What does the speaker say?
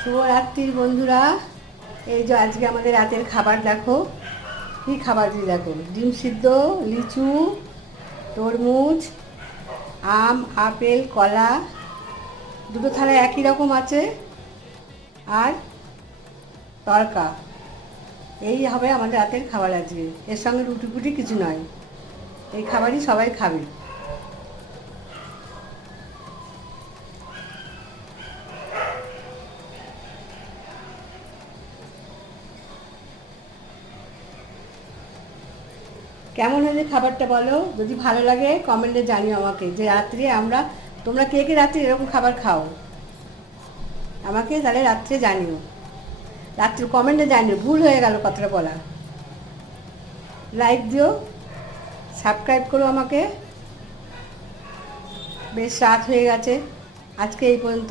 শুভরাত্রির বন্ধুরা। এই যে আজকে আমাদের রাতের খাবার দেখো, কী খাবার দিয়ে দেখো, ডিম সিদ্ধ, লিচু, তরমুজ, আম, আপেল, কলা, দুটো থালায় একই রকম আছে, আর তড়কা। এই হবে আমাদের রাতের খাবার আজকে। এর সঙ্গে রুটি ফুটি কিছু নয়, এই খাবারই সবাই খাবে। কেমন হয়েছে খাবারটা বলো, যদি ভালো লাগে কমেন্টে জানিও আমাকে, যে রাত্রে তোমরা কে কে রাত্রে এরকম খাবার খাও, আমাকে তাহলে রাত্রে জানিও, রাত্রে কমেন্টে জানিও। ভুল হয়ে গেল কথাটা বলা। লাইক দিও, সাবস্ক্রাইব করো আমাকে। বেশ রাত হয়ে গেছে, আজকে এই পর্যন্ত।